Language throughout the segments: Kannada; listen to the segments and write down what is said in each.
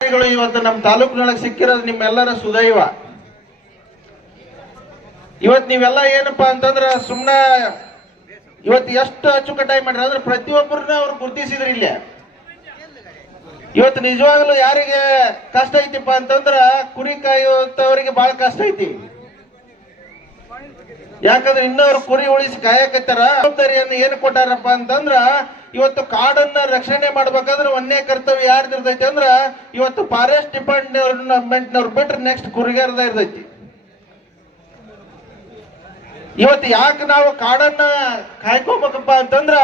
ಇವತ್ತು ನಮ್ಮ ತಾಲೂಕಿನೊಳಗೆ ಸಿಕ್ಕಿರೋದು ನಿಮ್ಮೆಲ್ಲರ ಸುದೈವ. ಇವತ್ತು ನೀವೆಲ್ಲ ಏನಪ್ಪಾ ಅಂತಂದ್ರೆ ಸುಮ್ಮನೆ ಇವತ್ತು ಎಷ್ಟು ಅಚ್ಚುಕಟ್ಟಾಗಿ ಮಾಡ್ರಿ ಅಂದ್ರೆ ಪ್ರತಿಯೊಬ್ಬರನ್ನ ಅವ್ರು ಗುರುತಿಸಿದ್ರಿ ಇಲ್ಲಿ. ಇವತ್ತು ನಿಜವಾಗ್ಲೂ ಯಾರಿಗೆ ಕಷ್ಟ ಐತಿಪ್ಪ ಅಂತಂದ್ರ ಕುರಿ ಕಾಯುವವರಿಗೆ ಬಹಳ ಕಷ್ಟ ಐತಿ. ಯಾಕಂದ್ರೆ ಇನ್ನೊರು ಕುರಿ ಉಳಿಸಿ ಕಾಯಕತ್ತಾರ. ಜವಾಬ್ದಾರಿಯನ್ನು ಏನು ಕೊಟ್ಟಾರಪ್ಪ ಅಂತಂದ್ರ ಇವತ್ತು ಕಾಡನ್ನ ರಕ್ಷಣೆ ಮಾಡ್ಬೇಕಾದ್ರೆ ಒಂದೇ ಕರ್ತವ್ಯ ಯಾರ್ದು ಇರ್ತೈತಿ ಅಂದ್ರ ಇವತ್ತು ಫಾರೆಸ್ಟ್ ಡಿಪಾರ್ಟ್ಮೆಂಟ್ನವ್ರು ಬಿಟ್ರೆ ನೆಕ್ಸ್ಟ್ ಕುರಿಗಾರದ ಇರ್ತೈತಿ. ಇವತ್ತು ಯಾಕೆ ನಾವು ಕಾಡನ್ನ ಕಾಯ್ಕೋಬೇಕಪ್ಪ ಅಂತಂದ್ರ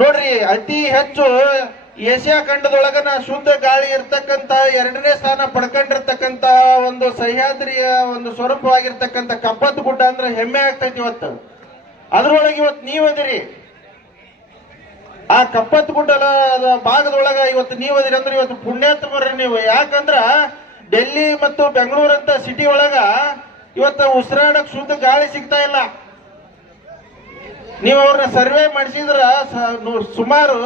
ನೋಡ್ರಿ, ಅತಿ ಹೆಚ್ಚು ಏಷ್ಯಾ ಖಂಡದೊಳಗನ ಶುದ್ಧ ಗಾಳಿ ಇರ್ತಕ್ಕಂತ 2ನೇ ಸ್ಥಾನ ಪಡ್ಕೊಂಡಿರ್ತಕ್ಕಂತ ಒಂದು ಸಹ್ಯಾದ್ರಿಯ ಒಂದು ಸ್ವರೂಪವಾಗಿರ್ತಕ್ಕಂಥ ಕಪ್ಪತ್ ಗುಡ್ಡ ಅಂದ್ರೆ ಹೆಮ್ಮೆ ಆಗ್ತೈತಿ. ಇವತ್ತು ಅದ್ರೊಳಗೆ ಇವತ್ತು ನೀವದಿರಿ, ಆ ಕಪ್ಪತ್ ಗುಡ್ಡದ ಭಾಗದೊಳಗ ಇವತ್ತು ನೀವದಿರಿ ಅಂದ್ರೆ ಇವತ್ತು ಪುಣ್ಯಾತ್ಮರ್ರಿ ನೀವು. ಯಾಕಂದ್ರ ಡೆಲ್ಲಿ ಮತ್ತು ಬೆಂಗಳೂರಂತ ಸಿಟಿ ಒಳಗ ಇವತ್ತು ಉಸಿರಾಡಕ್ ಶುದ್ಧ ಗಾಳಿ ಸಿಗ್ತಾ ಇಲ್ಲ. ನೀವು ಅವ್ರನ್ನ ಸರ್ವೆ ಮಾಡಿಸಿದ್ರ ಸುಮಾರು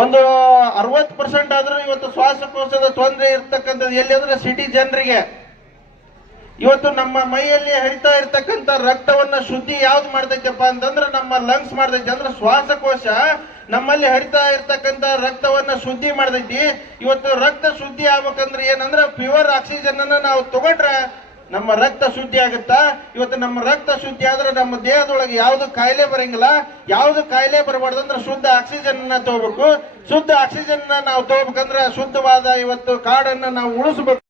ಒಂದು 60% ಆದ್ರೂ ಇವತ್ತು ಶ್ವಾಸಕೋಶದ ತೊಂದರೆ ಇರ್ತಕ್ಕಂಥದ್ದು ಎಲ್ಲಿ ಅಂದ್ರೆ ಸಿಟಿ ಜನರಿಗೆ. ಇವತ್ತು ನಮ್ಮ ಮೈಯಲ್ಲಿ ಹರಿತಾ ಇರ್ತಕ್ಕಂಥ ರಕ್ತವನ್ನ ಶುದ್ಧಿ ಯಾವ್ದು ಮಾಡ್ತೈತಪ್ಪ ಅಂತಂದ್ರೆ ನಮ್ಮ ಲಂಗ್ಸ್ ಮಾಡ್ತೈತಿ. ಅಂದ್ರೆ ಶ್ವಾಸಕೋಶ ನಮ್ಮಲ್ಲಿ ಹರಿತಾ ಇರ್ತಕ್ಕಂಥ ರಕ್ತವನ್ನ ಶುದ್ಧಿ ಮಾಡ್ತೈತಿ. ಇವತ್ತು ರಕ್ತ ಶುದ್ಧಿ ಆಗ್ಬೇಕಂದ್ರೆ ಏನಂದ್ರೆ ಪ್ಯೂರ್ ಆಕ್ಸಿಜನ್ ಅನ್ನ ನಾವು ತಗೊಂಡ್ರೆ ನಮ್ಮ ರಕ್ತ ಶುದ್ಧಿ ಆಗುತ್ತಾ. ಇವತ್ತು ನಮ್ಮ ರಕ್ತ ಶುದ್ಧಿ ಆದ್ರೆ ನಮ್ಮ ದೇಹದೊಳಗೆ ಯಾವ್ದು ಕಾಯಿಲೆ ಬರಂಗಿಲ್ಲ. ಯಾವ್ದು ಕಾಯಿಲೆ ಬರಬಾರ್ದು ಅಂದ್ರೆ ಶುದ್ಧ ಆಕ್ಸಿಜನ್ ತಗೋಬೇಕು. ಶುದ್ಧ ಆಕ್ಸಿಜನ್ ನಾವು ತಗೋಬೇಕಂದ್ರೆ ಶುದ್ಧವಾದ ಇವತ್ತು ಕಾಡನ್ನ ನಾವು ಉಳಿಸ್ಬೇಕು.